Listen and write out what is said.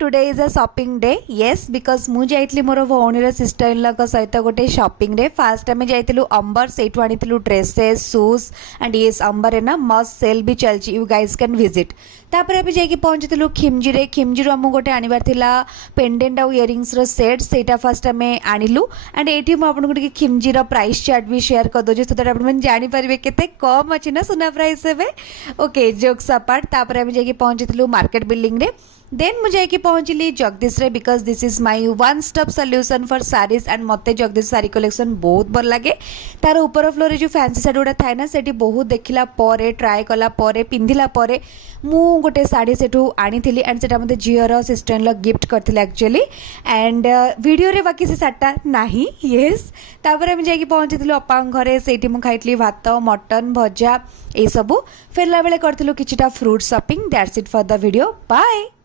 Today is a shopping day yes because मु जाइतली मोर भौणीर sister in law सहित गोटे shopping day fast आम जाइलु अंबर से आनी ड्रेसेस शूज एंड येस अंबर है ना मस्त सेल भी चलती यू गाइज कैन विजिट तापर आम जाइए पहुंची खिमजी रे खिमजी आम गोटे आनबार पेंडेंट आउ इयरिंग्स सेट से फास्ट आम आणलु एंड ये मुझे खिमजी प्राइस चार्ट भी शेयर कर दूसरी सो दैट आप जानीपर के कम अच्छी ना सुना प्राइस ए ओके जोक्स अपार्ट तापर आम जाइए पहुंची मार्केट बिल्डिंग रे देन मुझे पहुंचली जगदीश रे because this is my one stop solution for saris and मते जगदीश सारी कलेक्शन बहुत भल लगे तार ऊपर फ्लोर जो फैंसी साड़ी गुड़ा थाए ना सेठी बहुत देखला परे ट्राए कला परे पिंधिला परे मु गोटे साड़ी सेठू आनी थी एंड सेटा मते झीर सिस्टर इन लॉ गिफ्ट करथिले एक्चुअली एंड वीडियो रे बाकी से साटा नाही येस तापर हम जाई पहुंचीलु अप्पा घरे सेठी मु खाइतली भात मटन भजा ए सबु फेरला बेले करथिलु किछिटा fruit shopping that's it for the video bye.